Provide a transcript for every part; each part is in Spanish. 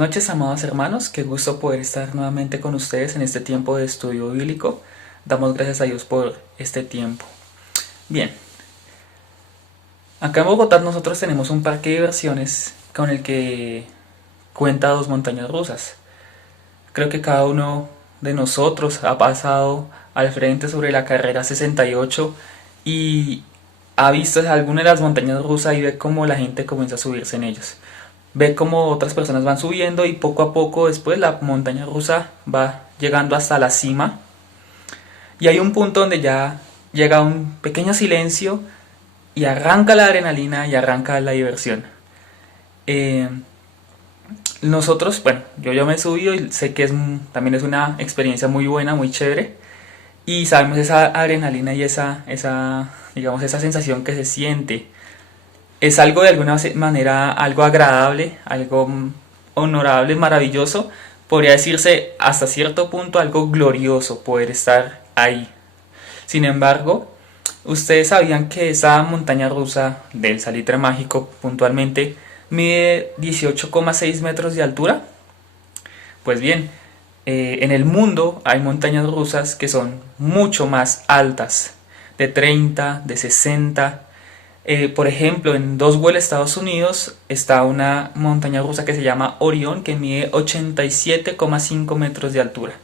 noches, amados hermanos. Qué gusto poder estar nuevamente con ustedes en este tiempo de estudio bíblico. Damos gracias a Dios por este tiempo. Bien, acá en Bogotá nosotros tenemos un parque de diversiones con el que cuenta dos montañas rusas. Creo que cada uno de nosotros ha pasado al frente sobre la carrera 68 y ha visto alguna de las montañas rusas y ve cómo la gente comienza a subirse en ellos. Ve cómo otras personas van subiendo y poco a poco después la montaña rusa va llegando hasta la cima y hay un punto donde ya llega un pequeño silencio y arranca la adrenalina y arranca la diversión. Eh, Nosotros, bueno, yo me he subido y sé que también es una experiencia muy buena, muy chévere. Y sabemos esa adrenalina y digamos, esa sensación que se siente. Es algo de alguna manera, algo agradable, algo honorable, maravilloso. Podría decirse hasta cierto punto algo glorioso poder estar ahí. Sin embargo, ¿ustedes sabían que esa montaña rusa del Salitre Mágico puntualmente mide 18,6 metros de altura? Pues bien, en el mundo hay montañas rusas que son mucho más altas, de 30, de 60. Por ejemplo, en Doswell, Estados Unidos, está una montaña rusa que se llama Orion, que mide 87,5 metros de altura.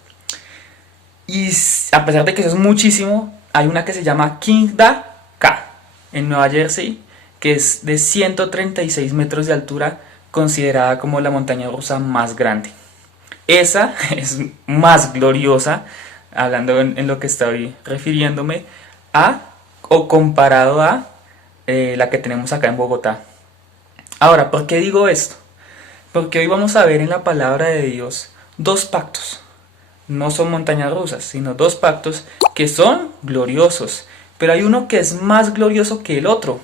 Y a pesar de que eso es muchísimo, hay una que se llama Kingda Ka, en Nueva Jersey, que es de 136 metros de altura, considerada como la montaña rusa más grande. Esa es más gloriosa, hablando en lo que estoy refiriéndome, a o comparado a la que tenemos acá en Bogotá. Ahora, ¿por qué digo esto? Porque hoy vamos a ver en la palabra de Dios dos pactos. No son montañas rusas, sino dos pactos que son gloriosos. Pero hay uno que es más glorioso que el otro.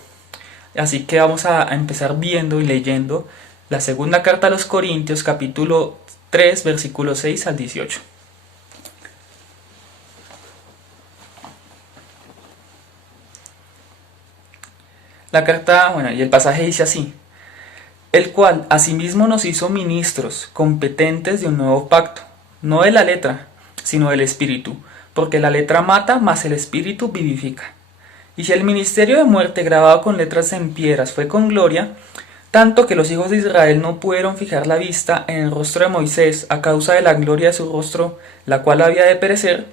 Así que vamos a empezar viendo y leyendo la segunda carta a los Corintios, capítulo 3, versículos 6 al 18. La carta, bueno, y el pasaje dice así: el cual asimismo nos hizo ministros competentes de un nuevo pacto, no de la letra, sino del espíritu, porque la letra mata, mas el espíritu vivifica. Y si el ministerio de muerte grabado con letras en piedras fue con gloria, tanto que los hijos de Israel no pudieron fijar la vista en el rostro de Moisés a causa de la gloria de su rostro, la cual había de perecer,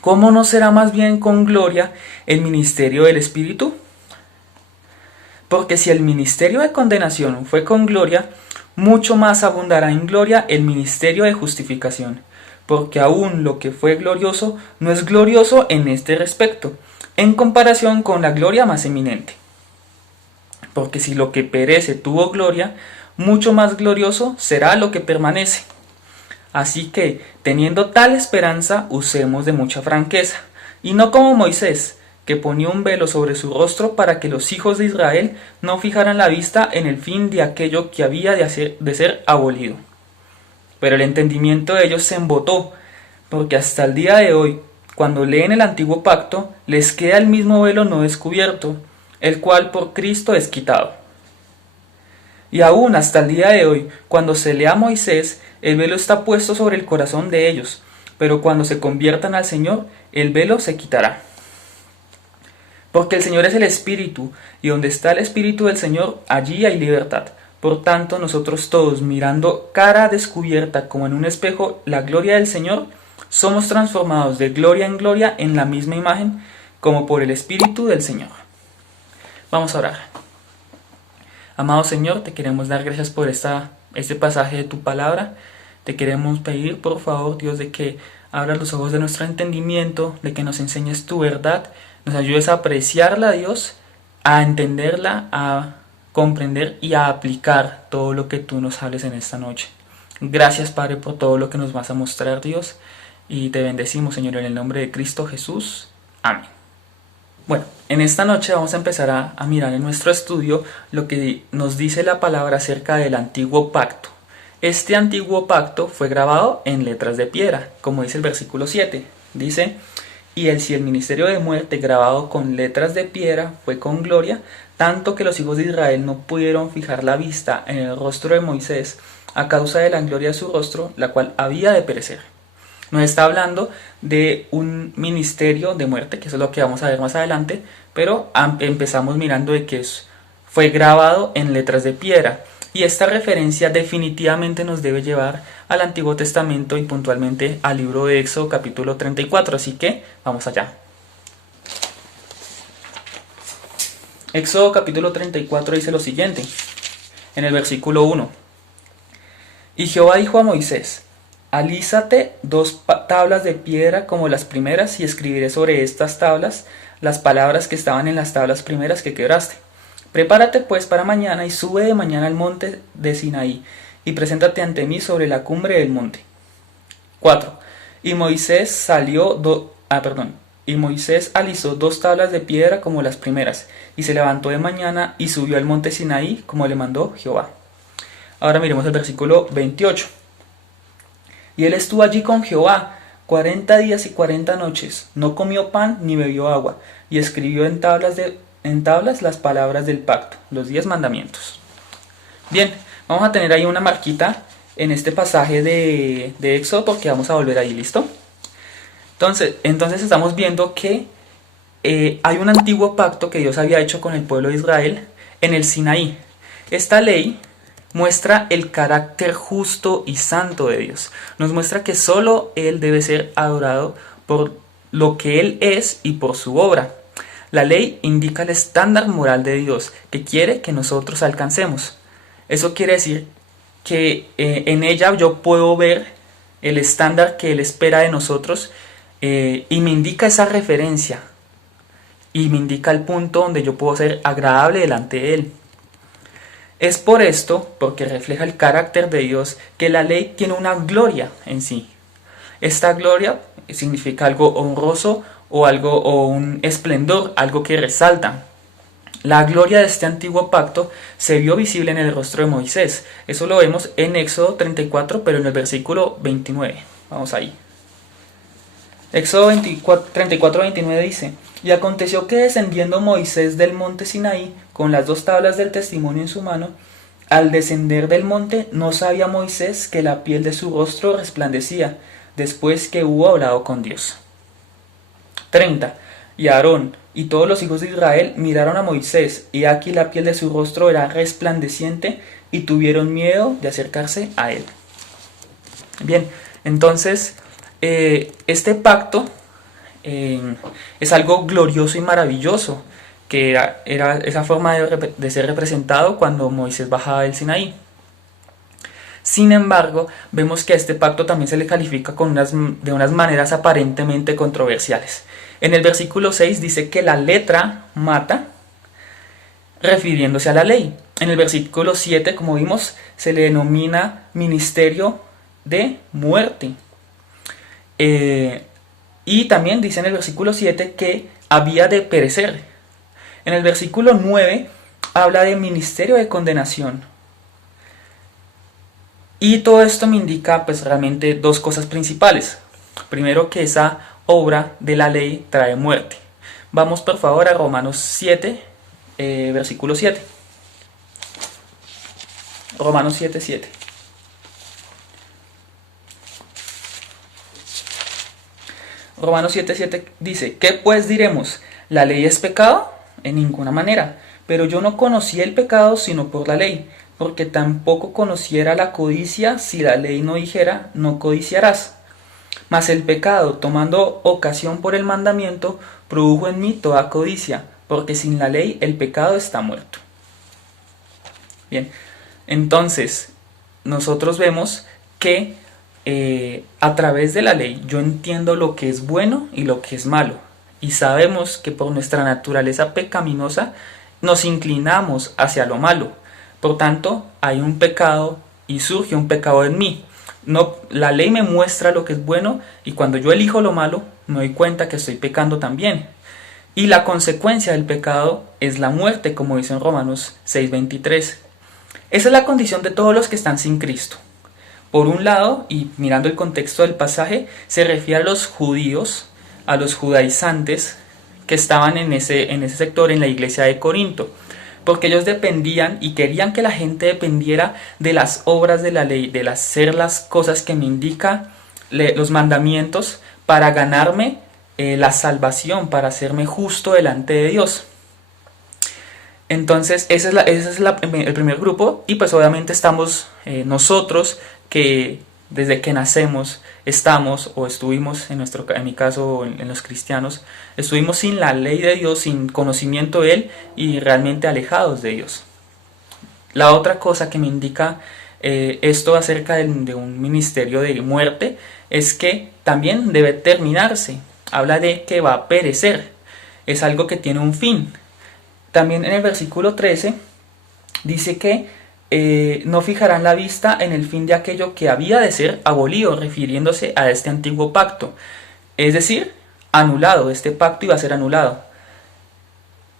¿cómo no será más bien con gloria el ministerio del espíritu? Porque si el ministerio de condenación fue con gloria, mucho más abundará en gloria el ministerio de justificación. Porque aún lo que fue glorioso no es glorioso en este respecto, en comparación con la gloria más eminente. Porque si lo que perece tuvo gloria, mucho más glorioso será lo que permanece. Así que, teniendo tal esperanza, usemos de mucha franqueza, y no como Moisés, que ponía un velo sobre su rostro para que los hijos de Israel no fijaran la vista en el fin de aquello que había de ser abolido. Pero el entendimiento de ellos se embotó, porque hasta el día de hoy, cuando leen el antiguo pacto, les queda el mismo velo no descubierto, el cual por Cristo es quitado. Y aún hasta el día de hoy, cuando se lea a Moisés, el velo está puesto sobre el corazón de ellos, pero cuando se conviertan al Señor, el velo se quitará. Porque el Señor es el Espíritu, y donde está el Espíritu del Señor, allí hay libertad. Por tanto, nosotros todos, mirando cara descubierta como en un espejo la gloria del Señor, somos transformados de gloria en gloria en la misma imagen, como por el Espíritu del Señor. Vamos a orar. Amado Señor, te queremos dar gracias por este pasaje de tu palabra. Te queremos pedir, por favor, Dios, de que abras los ojos de nuestro entendimiento, de que nos enseñes tu verdad, nos ayudes a apreciarla, Dios, a entenderla, a comprender y a aplicar todo lo que tú nos hables en esta noche. Gracias, Padre, por todo lo que nos vas a mostrar, Dios, y te bendecimos, Señor, en el nombre de Cristo Jesús. Amén. Bueno, en esta noche vamos a empezar a mirar en nuestro estudio lo que nos dice la palabra acerca del antiguo pacto. Este antiguo pacto fue grabado en letras de piedra, como dice el versículo 7. Dice: si el ministerio de muerte grabado con letras de piedra fue con gloria, tanto que los hijos de Israel no pudieron fijar la vista en el rostro de Moisés a causa de la gloria de su rostro, la cual había de perecer. Nos está hablando de un ministerio de muerte, que eso es lo que vamos a ver más adelante, pero empezamos mirando de que fue grabado en letras de piedra. Y esta referencia definitivamente nos debe llevar al Antiguo Testamento y puntualmente al libro de Éxodo capítulo 34, así que vamos allá. Éxodo capítulo 34 dice lo siguiente, en el versículo 1. Y Jehová dijo a Moisés, alízate 2 tablas de piedra como las primeras y escribiré sobre estas tablas las palabras que estaban en las tablas primeras que quebraste. Prepárate pues para mañana y sube de mañana al monte de Sinaí y preséntate ante mí sobre la cumbre del monte. 4. Y Moisés alisó 2 tablas de piedra como las primeras y se levantó de mañana y subió al monte Sinaí como le mandó Jehová. Ahora miremos el versículo 28. Y él estuvo allí con Jehová 40 días y 40 noches, no comió pan ni bebió agua, y escribió en tablas las palabras del pacto, los 10 mandamientos. Bien, vamos a tener ahí una marquita en este pasaje de Éxodo porque vamos a volver ahí, ¿listo? Entonces estamos viendo que hay un antiguo pacto que Dios había hecho con el pueblo de Israel en el Sinaí. Esta ley muestra el carácter justo y santo de Dios. Nos muestra que solo Él debe ser adorado por lo que Él es y por su obra. La ley indica el estándar moral de Dios que quiere que nosotros alcancemos. Eso quiere decir que en ella yo puedo ver el estándar que Él espera de nosotros y me indica esa referencia y me indica el punto donde yo puedo ser agradable delante de Él. Es por esto, porque refleja el carácter de Dios, que la ley tiene una gloria en sí. Esta gloria significa algo honroso o un esplendor, algo que resalta. La gloria de este antiguo pacto se vio visible en el rostro de Moisés. Eso lo vemos en Éxodo 34, pero en el versículo 29. Vamos ahí. Éxodo 34, 29 dice, y aconteció que descendiendo Moisés del monte Sinaí, con las 2 tablas del testimonio en su mano, al descender del monte no sabía Moisés que la piel de su rostro resplandecía, después que hubo hablado con Dios. 30. Y Aarón y todos los hijos de Israel miraron a Moisés, y aquí la piel de su rostro era resplandeciente, y tuvieron miedo de acercarse a él. Bien, entonces este pacto es algo glorioso y maravilloso, que era esa forma de ser representado cuando Moisés bajaba del Sinaí. Sin embargo, vemos que a este pacto también se le califica de unas maneras aparentemente controversiales. En el versículo 6 dice que la letra mata, refiriéndose a la ley. En el versículo 7, como vimos, se le denomina ministerio de muerte. Y también dice en el versículo 7 que había de perecer. En el versículo 9 habla de ministerio de condenación. Y todo esto me indica pues realmente 2 cosas principales. Primero, que esa obra de la ley trae muerte. Vamos por favor a Romanos 7, versículo 7. Romanos 7, 7. Romanos 7:7 dice, ¿qué pues diremos? ¿La ley es pecado? En ninguna manera. Pero yo no conocí el pecado sino por la ley, porque tampoco conociera la codicia si la ley no dijera, no codiciarás. Mas el pecado, tomando ocasión por el mandamiento, produjo en mí toda codicia, porque sin la ley el pecado está muerto. Bien, entonces nosotros vemos que a través de la ley yo entiendo lo que es bueno y lo que es malo, y sabemos que por nuestra naturaleza pecaminosa nos inclinamos hacia lo malo. Por tanto, hay un pecado y surge un pecado en mí. No, la ley me muestra lo que es bueno, y cuando yo elijo lo malo me doy cuenta que estoy pecando también. Y la consecuencia del pecado es la muerte, como dice en Romanos 6:23. Esa es la condición de todos los que están sin Cristo. Por un lado, y mirando el contexto del pasaje, se refiere a los judíos, a los judaizantes que estaban en ese sector, en la iglesia de Corinto. porque ellos dependían y querían que la gente dependiera de las obras de la ley, de hacer las cosas que me indica los mandamientos para ganarme la salvación, para hacerme justo delante de Dios. Entonces ese es el primer grupo, y pues obviamente estamos nosotros que desde que nacemos estamos o estuvimos, en mi caso en los cristianos, estuvimos sin la ley de Dios, sin conocimiento de Él y realmente alejados de Dios. La otra cosa que me indica esto acerca de un ministerio de muerte es que también debe terminarse. Habla de que va a perecer, es algo que tiene un fin. También en el versículo 13 dice que no fijarán la vista en el fin de aquello que había de ser abolido, refiriéndose a este antiguo pacto. Es decir, anulado, este pacto iba a ser anulado.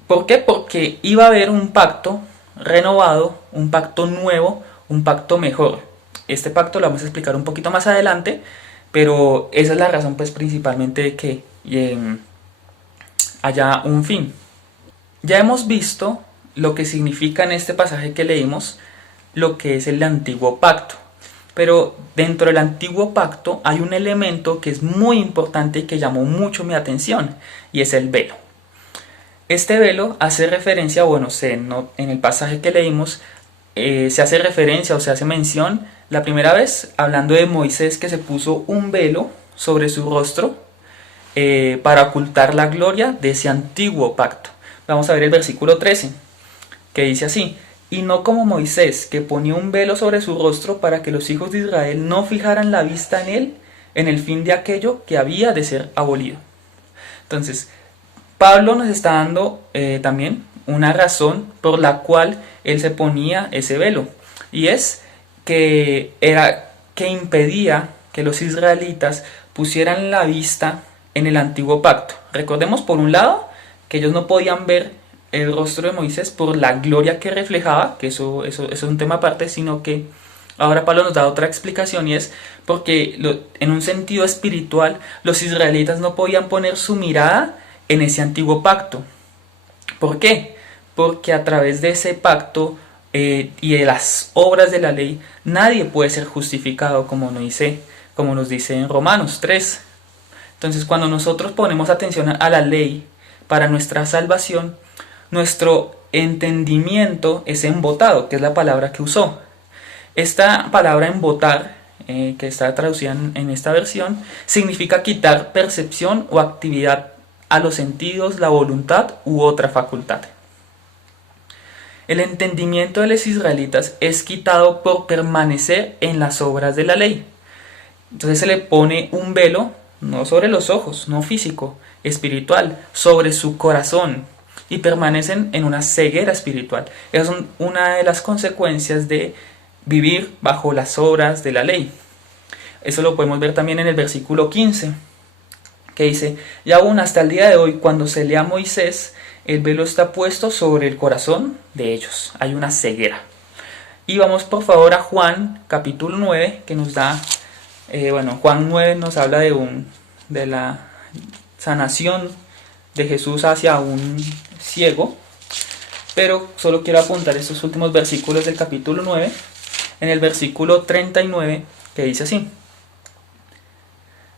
¿Por qué? Porque iba a haber un pacto renovado, un pacto nuevo, un pacto mejor. Este pacto lo vamos a explicar un poquito más adelante, pero esa es la razón pues principalmente de que haya un fin. Ya hemos visto lo que significa en este pasaje que leímos, lo que es el antiguo pacto. Pero dentro del antiguo pacto hay un elemento que es muy importante y que llamó mucho mi atención, y es el velo. Este velo hace referencia, en el pasaje que leímos, se hace referencia o se hace mención la primera vez hablando de Moisés, que se puso un velo sobre su rostro para ocultar la gloria de ese antiguo pacto. Vamos a ver el versículo 13, que dice así: y no como Moisés, que ponía un velo sobre su rostro para que los hijos de Israel no fijaran la vista en él, en el fin de aquello que había de ser abolido. Entonces, Pablo nos está dando también una razón por la cual él se ponía ese velo, y es que impedía que los israelitas pusieran la vista en el antiguo pacto. Recordemos, por un lado, que ellos no podían ver el rostro de Moisés por la gloria que reflejaba, que eso es un tema aparte, sino que ahora Pablo nos da otra explicación, y es porque en un sentido espiritual los israelitas no podían poner su mirada en ese antiguo pacto. ¿Por qué? Porque a través de ese pacto y de las obras de la ley nadie puede ser justificado, como nos dice en Romanos 3. Entonces, cuando nosotros ponemos atención a la ley para nuestra salvación, nuestro entendimiento es embotado, que es la palabra que usó. Esta palabra embotar, que está traducida en esta versión, significa quitar percepción o actividad a los sentidos, la voluntad u otra facultad. El entendimiento de los israelitas es quitado por permanecer en las obras de la ley. Entonces se le pone un velo, no sobre los ojos, no físico, espiritual, sobre su corazón, y permanecen en una ceguera espiritual. Esa es una de las consecuencias de vivir bajo las obras de la ley. Eso lo podemos ver también en el versículo 15, que dice: y aún hasta el día de hoy, cuando se lee a Moisés, el velo está puesto sobre el corazón de ellos. Hay una ceguera. Y vamos por favor a Juan capítulo 9, que nos da, Juan 9 nos habla de la sanación de Jesús hacia un ciego, pero solo quiero apuntar estos últimos versículos del capítulo 9, en el versículo 39, que dice así: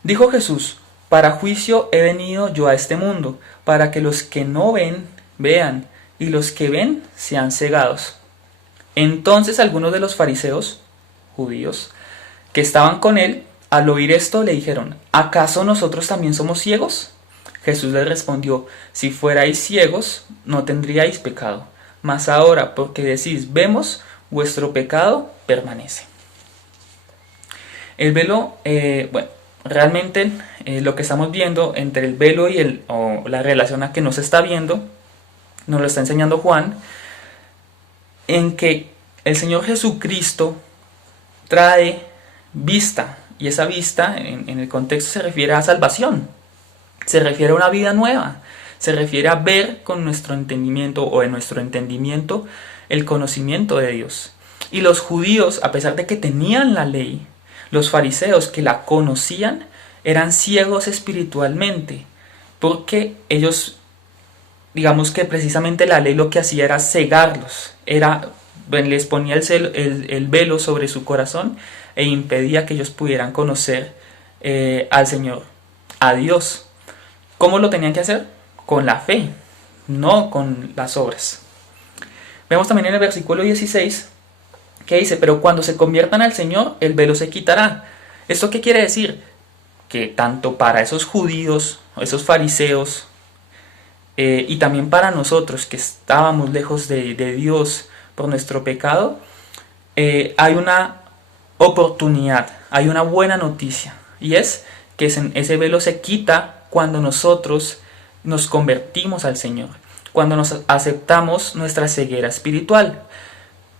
dijo Jesús: para juicio he venido yo a este mundo, para que los que no ven, vean, y los que ven sean cegados. Entonces algunos de los fariseos, judíos, que estaban con él, al oír esto le dijeron: ¿acaso nosotros también somos ciegos? Jesús les respondió: si fuerais ciegos, no tendríais pecado, mas ahora, porque decís vemos, vuestro pecado permanece. El velo, realmente lo que estamos viendo entre el velo y la relación a que nos está viendo, nos lo está enseñando Juan, en que el Señor Jesucristo trae vista, y esa vista en el contexto se refiere a salvación, se refiere a una vida nueva, se refiere a ver con nuestro entendimiento, o en nuestro entendimiento, el conocimiento de Dios. Y los judíos, a pesar de que tenían la ley, los fariseos que la conocían, eran ciegos espiritualmente, porque ellos digamos que precisamente la ley lo que hacía era cegarlos, les ponía el velo sobre su corazón e impedía que ellos pudieran conocer al Señor, a Dios. ¿Cómo lo tenían que hacer? Con la fe, no con las obras. Vemos también en el versículo 16 que dice, pero cuando se conviertan al Señor, el velo se quitará. ¿Esto qué quiere decir? Que tanto para esos judíos, esos fariseos, y también para nosotros que estábamos lejos de Dios por nuestro pecado, hay una oportunidad, hay una buena noticia, y es que ese velo se quita cuando nosotros nos convertimos al Señor, cuando nos aceptamos nuestra ceguera espiritual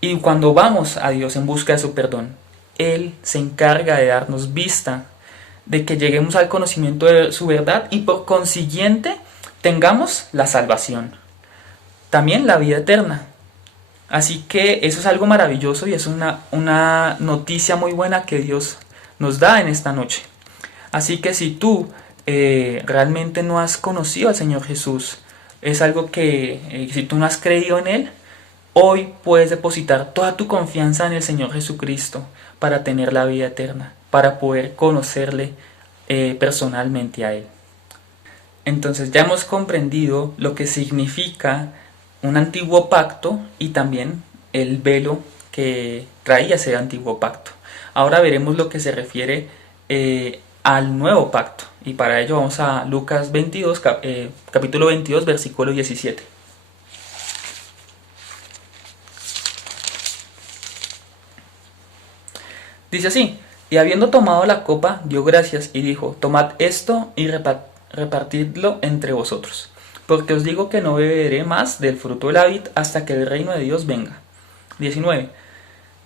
y cuando vamos a Dios en busca de su perdón. Él se encarga de darnos vista, de que lleguemos al conocimiento de su verdad y por consiguiente tengamos la salvación, también la vida eterna. Así que eso es algo maravilloso y es una noticia muy buena que Dios nos da en esta noche. Así que si tú realmente no has conocido al Señor Jesús, es algo que si tú no has creído en Él, hoy puedes depositar toda tu confianza en el Señor Jesucristo para tener la vida eterna, para poder conocerle personalmente a Él. Entonces ya hemos comprendido lo que significa un antiguo pacto y también el velo que traía ese antiguo pacto. Ahora veremos lo que se refiere al nuevo pacto y para ello vamos a Lucas 22, capítulo 22, versículo 17. Dice así, y habiendo tomado la copa, dio gracias y dijo, tomad esto y repartidlo entre vosotros, porque os digo que no beberé más del fruto de la vid hasta que el reino de Dios venga. 19.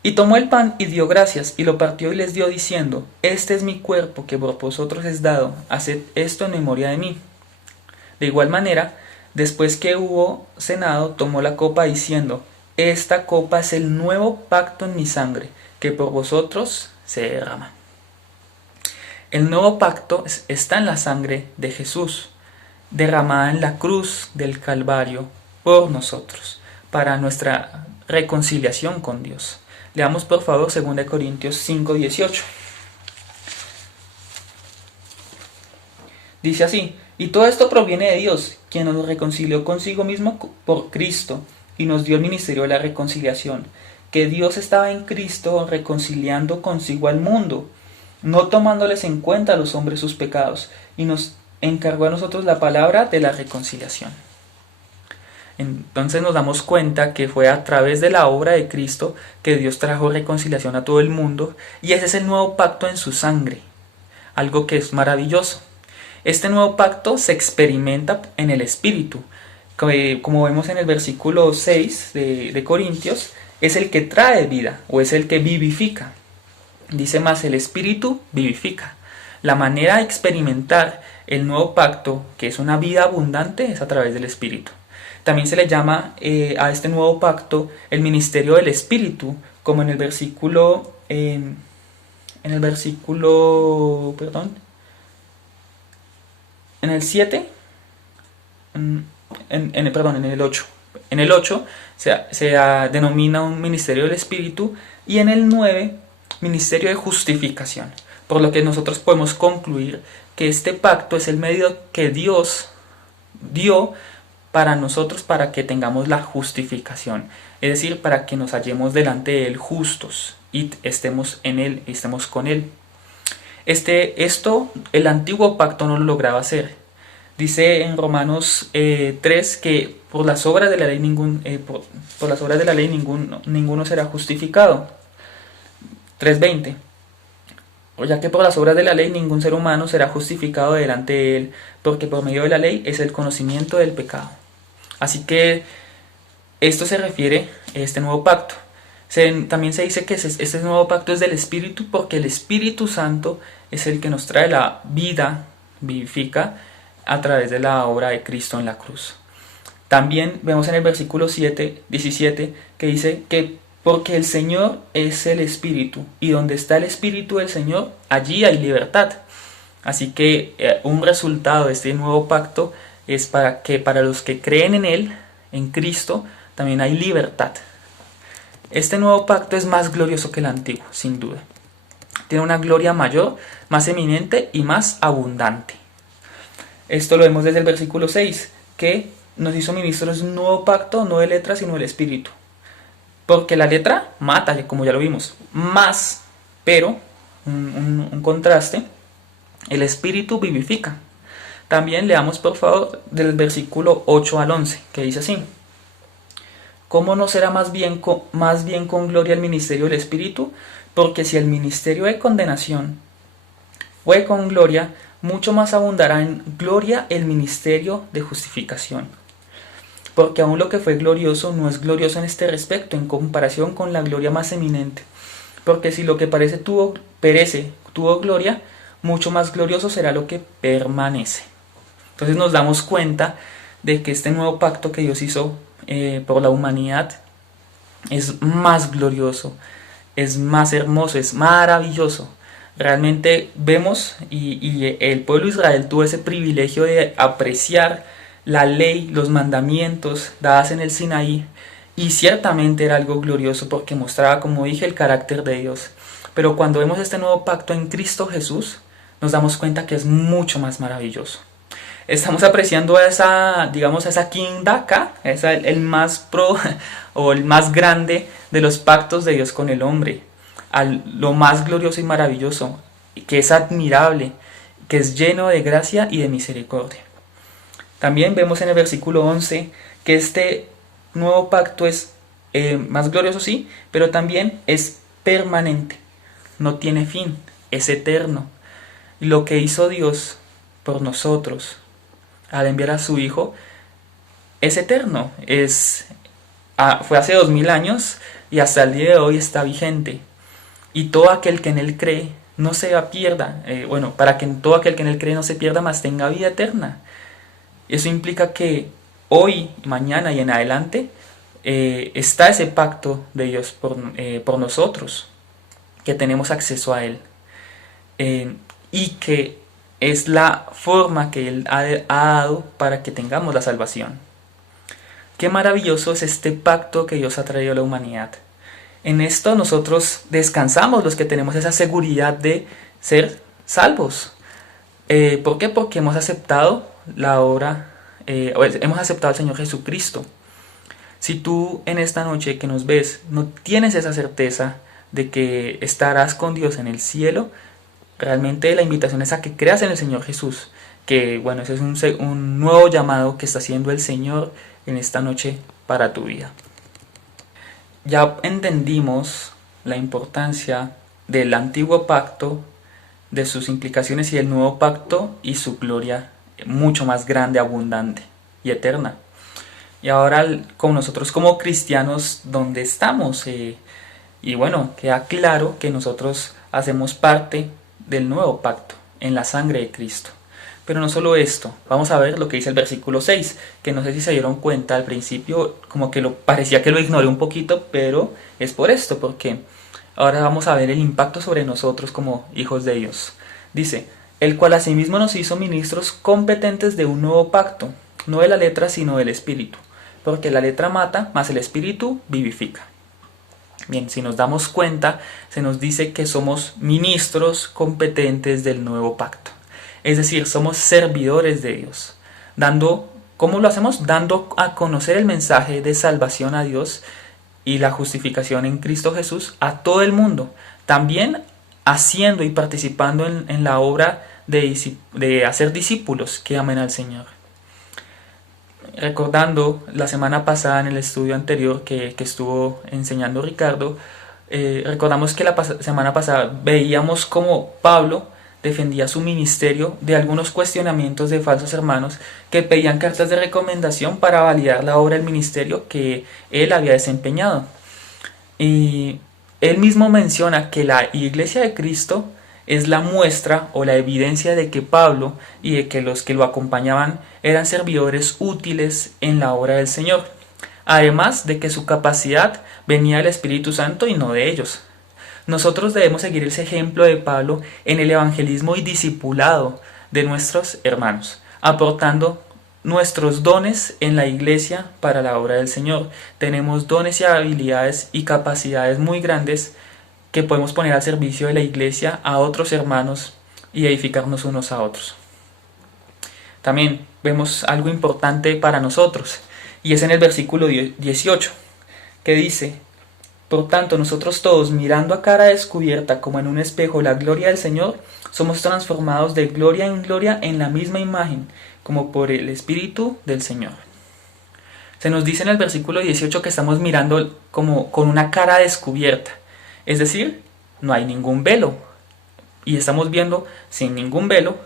Y tomó el pan y dio gracias y lo partió y les dio diciendo, este es mi cuerpo que por vosotros es dado, haced esto en memoria de mí. De igual manera, después que hubo cenado, tomó la copa diciendo, esta copa es el nuevo pacto en mi sangre, que por vosotros se derrama. El nuevo pacto está en la sangre de Jesús, derramada en la cruz del Calvario por nosotros, para nuestra reconciliación con Dios. Leamos por favor 2 Corintios 5:18. Dice así, y todo esto proviene de Dios, quien nos reconcilió consigo mismo por Cristo y nos dio el ministerio de la reconciliación, que Dios estaba en Cristo reconciliando consigo al mundo, no tomándoles en cuenta a los hombres sus pecados, y nos encargó a nosotros la palabra de la reconciliación. Entonces nos damos cuenta que fue a través de la obra de Cristo que Dios trajo reconciliación a todo el mundo, y ese es el nuevo pacto en su sangre, algo que es maravilloso. Este nuevo pacto se experimenta en el Espíritu, como vemos en el versículo 6 de Corintios, es el que trae vida o es el que vivifica. Dice más, el Espíritu vivifica. La manera de experimentar el nuevo pacto, que es una vida abundante, es a través del Espíritu. También se le llama a este nuevo pacto el ministerio del Espíritu, como en el versículo, en el 7, en el 8. En el 8 se denomina un ministerio del Espíritu y en el 9 ministerio de justificación. Por lo que nosotros podemos concluir que este pacto es el medio que Dios dio para nosotros para que tengamos la justificación. Es decir, para que nos hallemos delante de Él justos y estemos en Él y estemos con Él. Esto el antiguo pacto no lo lograba hacer. Dice en Romanos 3 que por las obras de la ley ninguno será justificado. 3:20. O ya que por las obras de la ley ningún ser humano será justificado delante de él, porque por medio de la ley es el conocimiento del pecado. Así que esto se refiere a este nuevo pacto. También se dice que este nuevo pacto es del Espíritu, porque el Espíritu Santo es el que nos trae la vida, vivifica, a través de la obra de Cristo en la cruz. También vemos en el versículo 17 que dice que porque el Señor es el Espíritu, y donde está el Espíritu del Señor, allí hay libertad. Así que un resultado de este nuevo pacto es para que para los que creen en Él, en Cristo, también hay libertad. Este nuevo pacto es más glorioso que el antiguo, sin duda. Tiene una gloria mayor, más eminente y más abundante. Esto lo vemos desde el versículo 6, que nos hizo ministros de un nuevo pacto, no de letra, sino del Espíritu. Porque la letra mata, como ya lo vimos, más, pero, un contraste, el Espíritu vivifica. También leamos por favor del versículo 8 al 11, que dice así: ¿Cómo no será más bien con gloria el ministerio del Espíritu? Porque si el ministerio de condenación fue con gloria, mucho más abundará en gloria el ministerio de justificación. Porque aún lo que fue glorioso no es glorioso en este respecto, en comparación con la gloria más eminente. Porque si lo que perece tuvo gloria, mucho más glorioso será lo que permanece. Entonces nos damos cuenta de que este nuevo pacto que Dios hizo por la humanidad es más glorioso, es más hermoso, es maravilloso. Realmente vemos, y el pueblo de Israel tuvo ese privilegio de apreciar la ley, los mandamientos dadas en el Sinaí, y ciertamente era algo glorioso porque mostraba, como dije, el carácter de Dios. Pero cuando vemos este nuevo pacto en Cristo Jesús, nos damos cuenta que es mucho más maravilloso. Estamos apreciando esa quinta acá, el más pro o el más grande de los pactos de Dios con el hombre, lo más glorioso y maravilloso, que es admirable, que es lleno de gracia y de misericordia. También vemos en el versículo 11 que este nuevo pacto es más glorioso, sí, pero también es permanente, no tiene fin, es eterno. Y lo que hizo Dios por nosotros al enviar a su Hijo es eterno, fue hace 2000 años y hasta el día de hoy está vigente. Y todo aquel que en Él cree no se pierda, para que todo aquel que en Él cree no se pierda, mas tenga vida eterna. Eso implica que hoy, mañana y en adelante está ese pacto de Dios por nosotros, que tenemos acceso a Él, y que es la forma que Él ha dado para que tengamos la salvación. Qué maravilloso es este pacto que Dios ha traído a la humanidad. En esto nosotros descansamos, los que tenemos esa seguridad de ser salvos. ¿Por qué? Porque hemos aceptado hemos aceptado al Señor Jesucristo. Si tú en esta noche que nos ves no tienes esa certeza de que estarás con Dios en el cielo, realmente la invitación es a que creas en el Señor Jesús, que ese es un nuevo llamado que está haciendo el Señor en esta noche para tu vida. Ya entendimos la importancia del antiguo pacto, de sus implicaciones, y del nuevo pacto y su gloria mucho más grande, abundante y eterna. Y ahora, con nosotros como cristianos, ¿dónde estamos? Queda claro que nosotros hacemos parte del nuevo pacto en la sangre de Cristo. Pero no solo esto, vamos a ver lo que dice el versículo 6, que no sé si se dieron cuenta al principio, como que parecía que lo ignoré un poquito, pero es por esto, porque ahora vamos a ver el impacto sobre nosotros como hijos de Dios. Dice: el cual asimismo nos hizo ministros competentes de un nuevo pacto, no de la letra sino del Espíritu, porque la letra mata, mas el Espíritu vivifica. Bien, si nos damos cuenta, se nos dice que somos ministros competentes del nuevo pacto. Es decir, somos servidores de Dios. ¿Cómo lo hacemos? Dando a conocer el mensaje de salvación a Dios y la justificación en Cristo Jesús a todo el mundo. También haciendo y participando en la obra de hacer discípulos que amen al Señor. Recordando la semana pasada en el estudio anterior que estuvo enseñando Ricardo, recordamos que la semana pasada veíamos cómo Pablo defendía su ministerio de algunos cuestionamientos de falsos hermanos que pedían cartas de recomendación para validar la obra del ministerio que él había desempeñado. Y él mismo menciona que la Iglesia de Cristo es la muestra o la evidencia de que Pablo y de que los que lo acompañaban eran servidores útiles en la obra del Señor, además de que su capacidad venía del Espíritu Santo y no de ellos. Nosotros debemos seguir ese ejemplo de Pablo en el evangelismo y discipulado de nuestros hermanos, aportando nuestros dones en la iglesia para la obra del Señor. Tenemos dones y habilidades y capacidades muy grandes que podemos poner al servicio de la iglesia, a otros hermanos y edificarnos unos a otros. También vemos algo importante para nosotros, y es en el versículo 18, que dice: por tanto, nosotros todos, mirando a cara descubierta como en un espejo la gloria del Señor, somos transformados de gloria en gloria en la misma imagen, como por el Espíritu del Señor. Se nos dice en el versículo 18 que estamos mirando como con una cara descubierta, es decir, no hay ningún velo, y estamos viendo sin ningún velo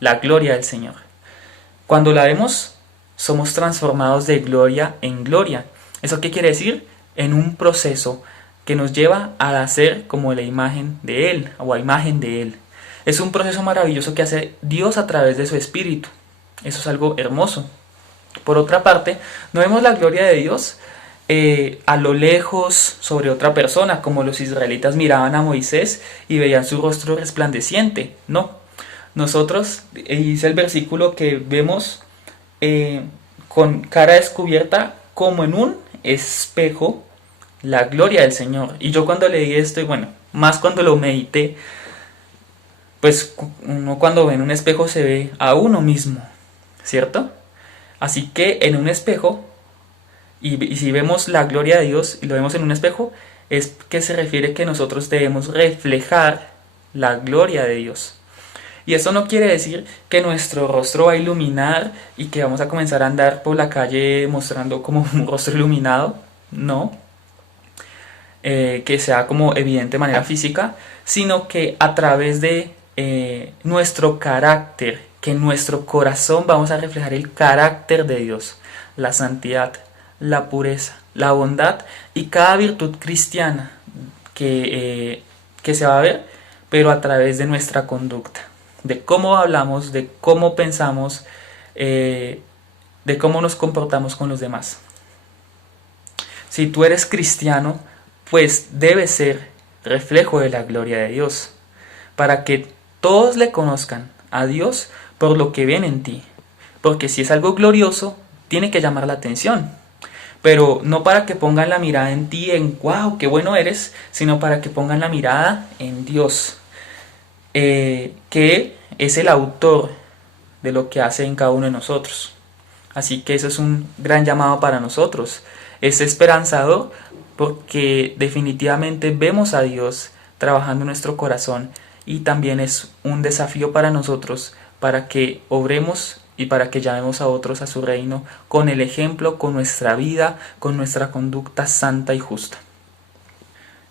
la gloria del Señor. Cuando la vemos, somos transformados de gloria en gloria. ¿Eso qué quiere decir? En un proceso que nos lleva a hacer como la imagen de Él, o a imagen de Él. Es un proceso maravilloso que hace Dios a través de su Espíritu. Eso es algo hermoso. Por otra parte, no vemos la gloria de Dios a lo lejos sobre otra persona, como los israelitas miraban a Moisés y veían su rostro resplandeciente. No, nosotros, dice el versículo, que vemos con cara descubierta como en un espejo la gloria del Señor. Y yo cuando leí esto, y bueno, más cuando lo medité, pues uno cuando ve en un espejo se ve a uno mismo, ¿cierto? Así que en un espejo, y si vemos la gloria de Dios y lo vemos en un espejo, es que se refiere que nosotros debemos reflejar la gloria de Dios. Y esto no quiere decir que nuestro rostro va a iluminar y que vamos a comenzar a andar por la calle mostrando como un rostro iluminado, no, que sea como evidente de manera física, sino que a través de nuestro carácter, que en nuestro corazón vamos a reflejar el carácter de Dios, la santidad, la pureza, la bondad y cada virtud cristiana que se va a ver, pero a través de nuestra conducta, de cómo hablamos, de cómo pensamos, de cómo nos comportamos con los demás. Si tú eres cristiano, pues debes ser reflejo de la gloria de Dios, para que todos le conozcan a Dios por lo que ven en ti. Porque si es algo glorioso, tiene que llamar la atención. Pero no para que pongan la mirada en ti, en wow, qué bueno eres, sino para que pongan la mirada en Dios, que es el autor de lo que hace en cada uno de nosotros. Así que eso es un gran llamado para nosotros. Es esperanzador porque definitivamente vemos a Dios trabajando en nuestro corazón, y también es un desafío para nosotros para que obremos y para que llamemos a otros a su reino con el ejemplo, con nuestra vida, con nuestra conducta santa y justa.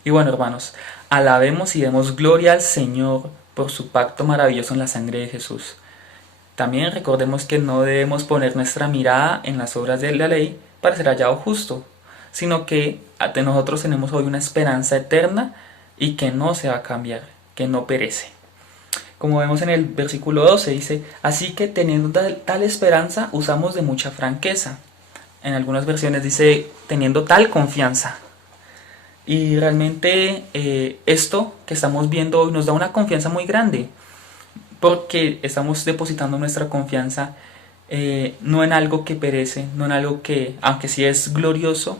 Y bueno, hermanos, alabemos y demos gloria al Señor por su pacto maravilloso en la sangre de Jesús. También recordemos que no debemos poner nuestra mirada en las obras de la ley para ser hallado justo, sino que ante nosotros tenemos hoy una esperanza eterna y que no se va a cambiar, que no perece. Como vemos en el versículo 12, dice: así que teniendo tal esperanza usamos de mucha franqueza. En algunas versiones dice teniendo tal confianza. Y realmente esto que estamos viendo hoy nos da una confianza muy grande, porque estamos depositando nuestra confianza no en algo que perece, no en algo que, aunque sí es glorioso,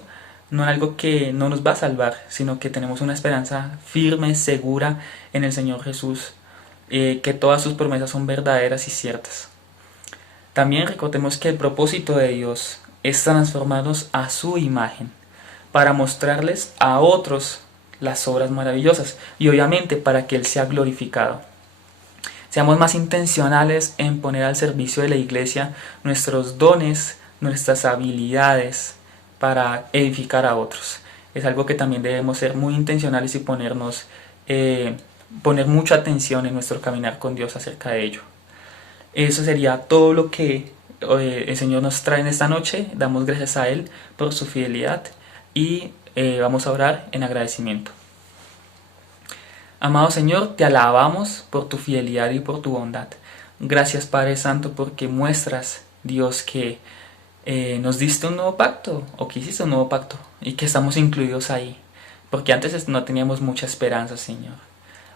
no en algo que no nos va a salvar, sino que tenemos una esperanza firme, segura en el Señor Jesús, que todas sus promesas son verdaderas y ciertas. También recordemos que el propósito de Dios es transformarnos a su imagen, para mostrarles a otros las obras maravillosas y obviamente para que Él sea glorificado. Seamos más intencionales en poner al servicio de la iglesia nuestros dones, nuestras habilidades para edificar a otros. Es algo que también debemos ser muy intencionales y poner mucha atención en nuestro caminar con Dios acerca de ello. Eso sería todo lo que el Señor nos trae en esta noche. Damos gracias a Él por su fidelidad y vamos a orar en agradecimiento. Amado Señor, te alabamos por tu fidelidad y por tu bondad. Gracias, Padre Santo, porque muestras, Dios, que nos diste un nuevo pacto, o que hiciste un nuevo pacto, y que estamos incluidos ahí, porque antes no teníamos mucha esperanza, Señor.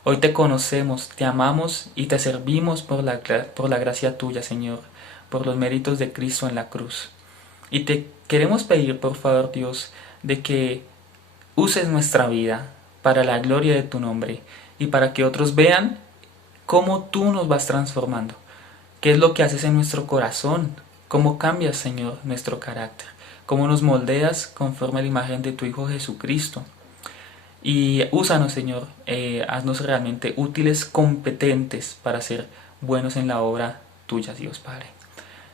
Hoy te conocemos, te amamos y te servimos por la gracia tuya, Señor, por los méritos de Cristo en la cruz. Y te queremos pedir, por favor, Dios, de que uses nuestra vida para la gloria de tu nombre y para que otros vean cómo tú nos vas transformando, qué es lo que haces en nuestro corazón, cómo cambias, Señor, nuestro carácter, cómo nos moldeas conforme a la imagen de tu Hijo Jesucristo. Y úsanos, Señor, haznos realmente útiles, competentes para ser buenos en la obra tuya, Dios Padre.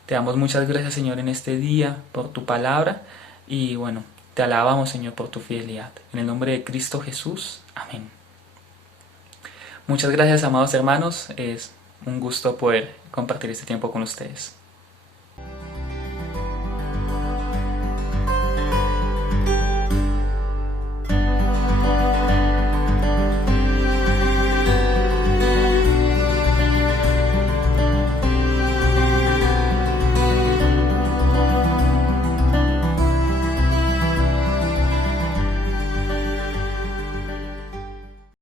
Te damos muchas gracias, Señor, en este día por tu palabra y bueno, te alabamos, Señor, por tu fidelidad. En el nombre de Cristo Jesús. Amén. Muchas gracias, amados hermanos. Es un gusto poder compartir este tiempo con ustedes.